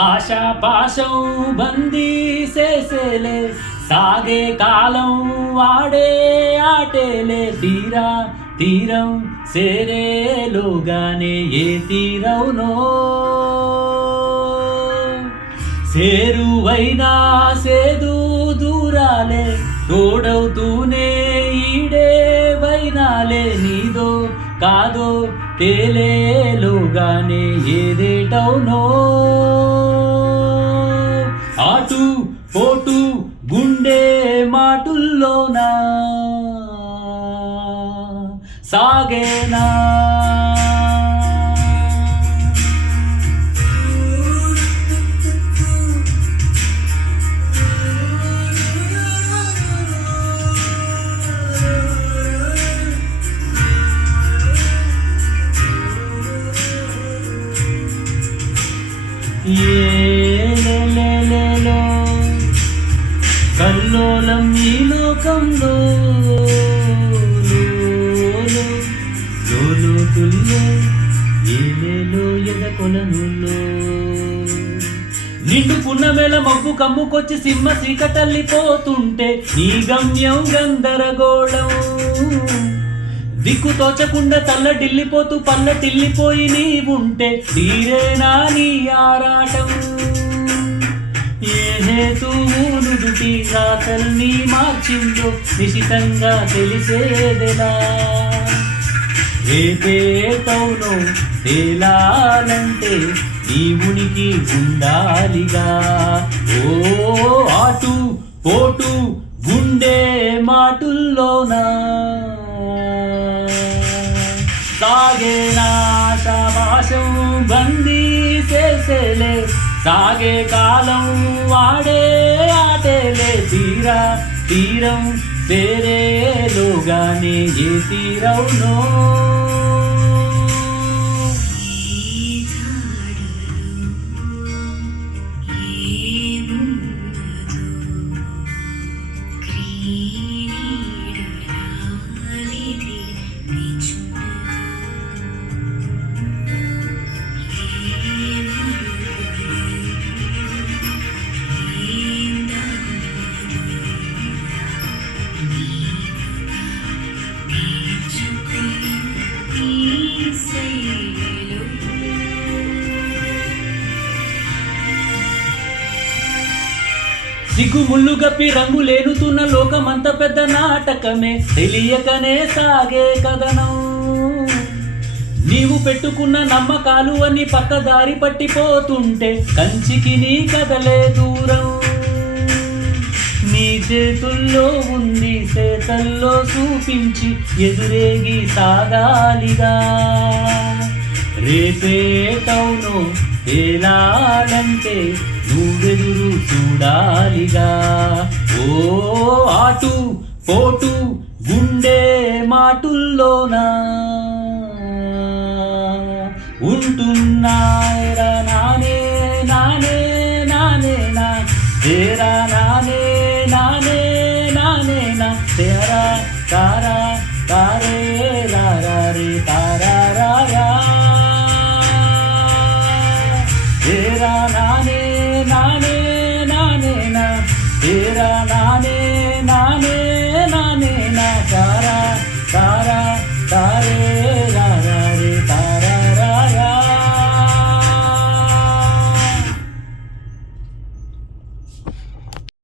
ఆశాపాశం బందీ చేసేలే సాగే కాలం వాడే ఆటేలే తీరా తీరం సేరేలోగానే ఏ తీరవునో సేరువైనా సేదు దూరాలే తోడవుతూనే ఈడే వైనాలే నీదో కాదో తేలేలోగానే ఏదేటవునో ఆటు పోటు గుండె మాటుల్లోనా సాగేనా ఏలేలేలేలో కల్లోలం ఈ లోకంలో లోతుల్లో ఏలేలో ఎదకొలనుల్లో నిండు పున్నమేల మబ్బు కమ్ముకొచ్చి సింహ సీకటల్లిపోతుంటే నీ గమ్యం గందరగోళం దిక్కు తోచకుండా తల్లడిల్లిపోతూ పల్లటిల్లిపోయి నీవుంటే తీరేనా నీ ఆరాటం ఏ హేతువు నుదుటి రాతల్ని మార్చిందో నిశితంగా తెలిసేదెలా రేపేటవునో తేలాలంటే నీ ఉనికి ఉండాలిగా ఓ ఆటు పోటు గుండె మాటుల్లోనా సాగేనా ఆశాపాశం బందీ చేసేలే సాగే కాలం వాడే ఆటేలే తీరా తీరం సేరేలోగానే ఏ తీరవునో సిగ్గు ముళ్ళు గప్పి రంగు లేనుతున్న లోకమంత పెద్ద నాటకమే తెలియకనే సాగే కథనం నీవు పెట్టుకున్న నమ్మకాలు అని పక్కదారి పట్టిపోతుంటే కంచికి నీ కదలే దూరం నీ చేతుల్లో ఉంది చేతల్లో చూపించి ఎదురేగి సాగాలిగా రేపేటవునో తేలాలంటే నువ్వెదురు చూడాలిగా ఓ ఆటు పోటు గుండె మాటుల్లోనా ఉంటున్నాయరా నానే నానే నానే నా తేరా నానే నానే నానే నా తేరా తారా తారే రారా రే తారా రారా తేరా నానే నానే నానే నా తేరా నానే నానే నానే నా తారా తారా తారే